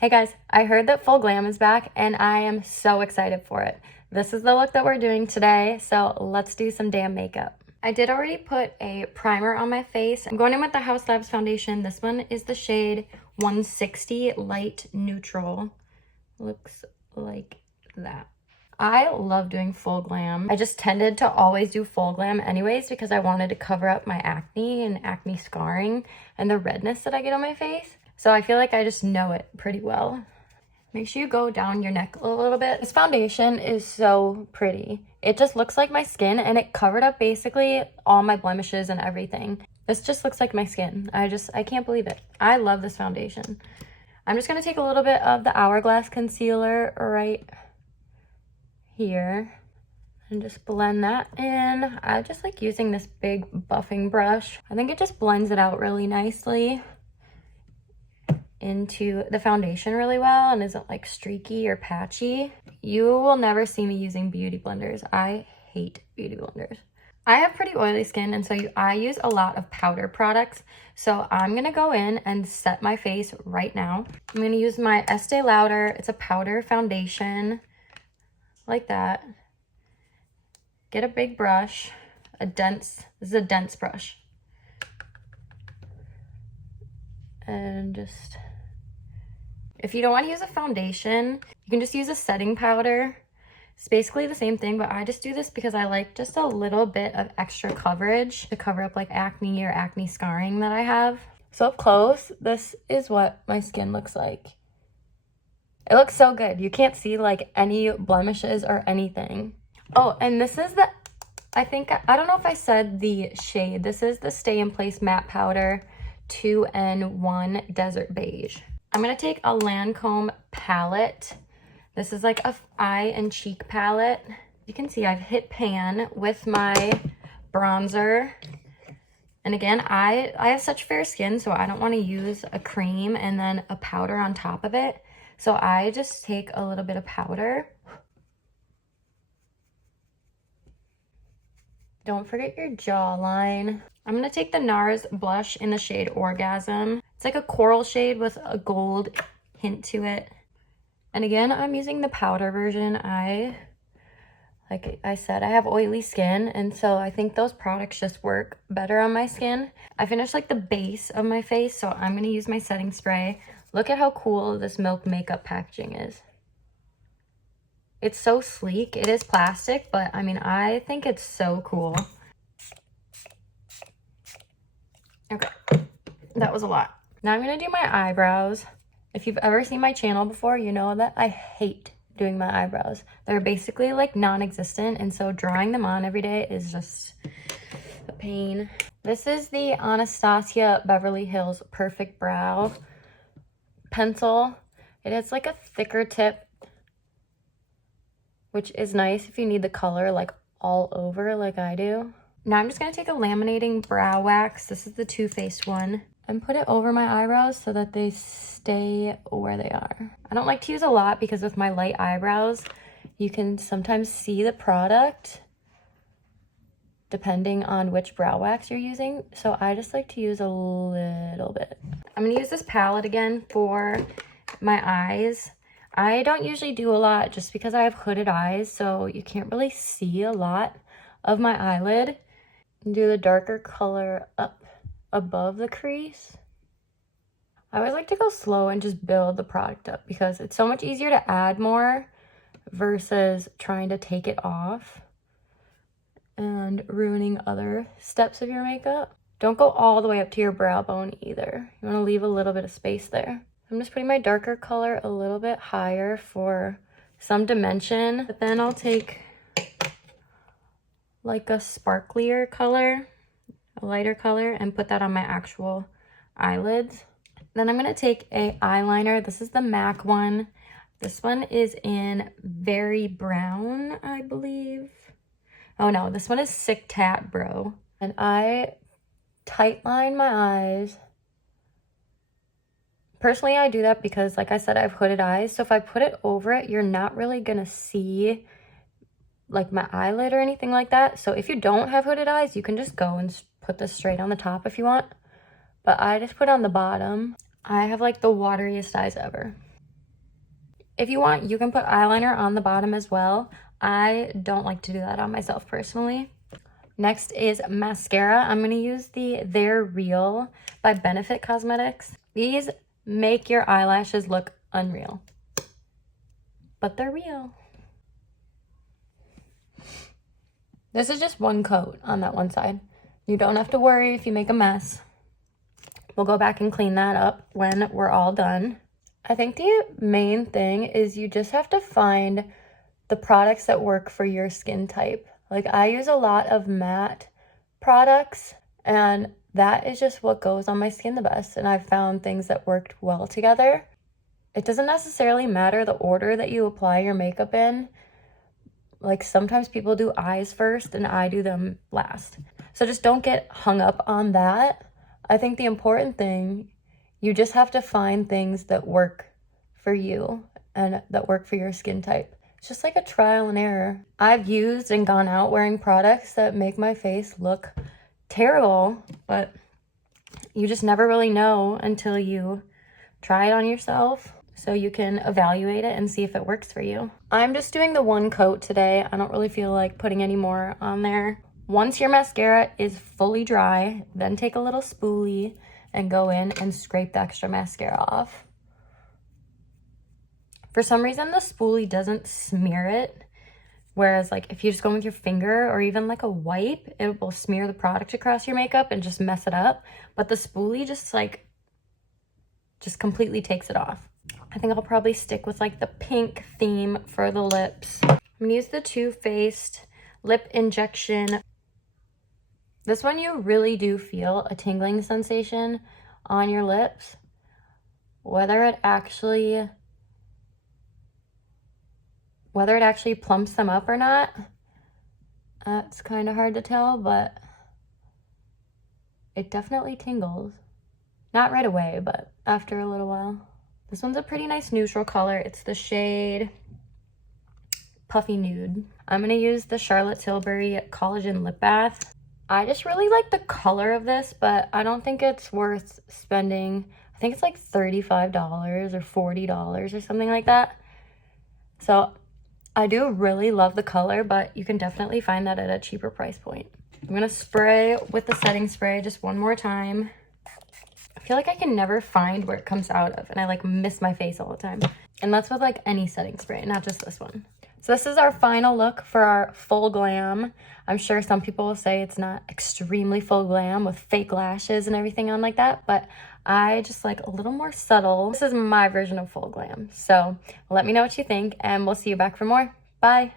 Hey guys, I heard that Full Glam is back and I am so excited for it. This is the look that we're doing today, so let's do some damn makeup. I did already put a primer on my face. I'm going in with the House Labs foundation. This one is the shade 160 Light Neutral. Looks like that. I love doing Full Glam. I just tended to always do Full Glam anyways because I wanted to cover up my acne and acne scarring and the redness that I get on my face. So I feel like I just know it pretty well. Make sure you go down your neck a little bit. This foundation is so pretty. It just looks like my skin and it covered up basically all my blemishes and everything. This just looks like my skin. I can't believe it. I love this foundation. I'm just gonna take a little bit of the Hourglass concealer right here and just blend that in. I just like using this big buffing brush. I think it just blends it out really nicely into the foundation really well and isn't like streaky or patchy. You will never see me using beauty blenders. I hate beauty blenders. I have pretty oily skin and so I use a lot of powder products. So I'm gonna go in and set my face right now. I'm gonna use my Estee Lauder. It's a powder foundation like that. Get a big brush, this is a dense brush. And just, if you don't want to use a foundation, you can just use a setting powder. It's basically the same thing, but I just do this because I like just a little bit of extra coverage to cover up like acne or acne scarring that I have. So up close, this is what my skin looks like. It looks so good. You can't see like any blemishes or anything. Oh, and this is the, I don't know if I said the shade. This is the Stay in Place Matte Powder 2N1 Desert Beige. I'm gonna take a Lancome palette. This is like a eye and cheek palette. You can see I've hit pan with my bronzer. And again, I have such fair skin, so I don't want to use a cream and then a powder on top of it. So I just take a little bit of powder. Don't forget your jawline. I'm gonna take the NARS blush in the shade Orgasm. It's like a coral shade with a gold hint to it. And again, I'm using the powder version. Like I said, I have oily skin, and so I think those products just work better on my skin. I finished like the base of my face, so I'm gonna use my setting spray. Look at how cool this Milk makeup packaging is. It's so sleek. It is plastic, but I mean, I think it's so cool. Okay, that was a lot. Now I'm gonna do my eyebrows. If you've ever seen my channel before, you know that I hate doing my eyebrows. They're basically like non-existent, and so drawing them on every day is just a pain. This is the Anastasia Beverly Hills Perfect Brow pencil. It has like a thicker tip, which is nice if you need the color like all over like I do. Now I'm just gonna take a laminating brow wax. This is the Too Faced one, and put it over my eyebrows so that they stay where they are. I don't like to use a lot because with my light eyebrows, you can sometimes see the product depending on which brow wax you're using. So I just like to use a little bit. I'm gonna use this palette again for my eyes. I don't usually do a lot just because I have hooded eyes, so you can't really see a lot of my eyelid. Do the darker color up above the crease. I always like to go slow and just build the product up because it's so much easier to add more versus trying to take it off and ruining other steps of your makeup. Don't go all the way up to your brow bone either. You want to leave a little bit of space there. I'm just putting my darker color a little bit higher for some dimension, but then I'll take like a sparklier color, a lighter color, and put that on my actual eyelids. Then I'm gonna take a eyeliner. This is the MAC one. This one is in Very Brown, I believe. Oh no, this one is Sick Tat Bro. And I tightline my eyes. Personally, I do that because, like I said, I have hooded eyes. So if I put it over it, you're not really gonna see like my eyelid or anything like that. So if you don't have hooded eyes, you can just go and put this straight on the top if you want. But I just put on the bottom. I have like the wateriest eyes ever. If you want, you can put eyeliner on the bottom as well. I don't like to do that on myself personally. Next is mascara. I'm going to use the They're Real by Benefit Cosmetics. These make your eyelashes look unreal, but they're real. This is just one coat on that one side. You don't have to worry if you make a mess. We'll go back and clean that up when we're all done. I think the main thing is you just have to find the products that work for your skin type. Like, I use a lot of matte products, and that is just what goes on my skin the best. And I've found things that worked well together. It doesn't necessarily matter the order that you apply your makeup in. Like, sometimes people do eyes first and I do them last. So just don't get hung up on that. I think the important thing, you just have to find things that work for you and that work for your skin type. It's just like a trial and error. I've used and gone out wearing products that make my face look terrible, but you just never really know until you try it on yourself, so you can evaluate it and see if it works for you. I'm just doing the one coat today. I don't really feel like putting any more on there. Once your mascara is fully dry, then take a little spoolie and go in and scrape the extra mascara off. For some reason, the spoolie doesn't smear it, whereas like if you just go with your finger or even like a wipe, it will smear the product across your makeup and just mess it up. But the spoolie just completely takes it off. I think I'll probably stick with like the pink theme for the lips. I'm gonna use the Too Faced Lip Injection. This one, you really do feel a tingling sensation on your lips. Whether it actually plumps them up or not, that's kind of hard to tell, but it definitely tingles. Not right away, but after a little while. This one's a pretty nice neutral color. It's the shade Puffy Nude. I'm gonna use the Charlotte Tilbury Collagen Lip Bath. I just really like the color of this, but I don't think it's worth spending. I think it's like $35 or $40 or something like that. So I do really love the color, but you can definitely find that at a cheaper price point. I'm gonna spray with the setting spray just one more time. I feel like I can never find where it comes out of, and I like miss my face all the time. And that's with like any setting spray, not just this one. So this is our final look for our full glam. I'm sure some people will say it's not extremely full glam with fake lashes and everything on like that, but I just like a little more subtle. This is my version of full glam. So let me know what you think, and we'll see you back for more. Bye.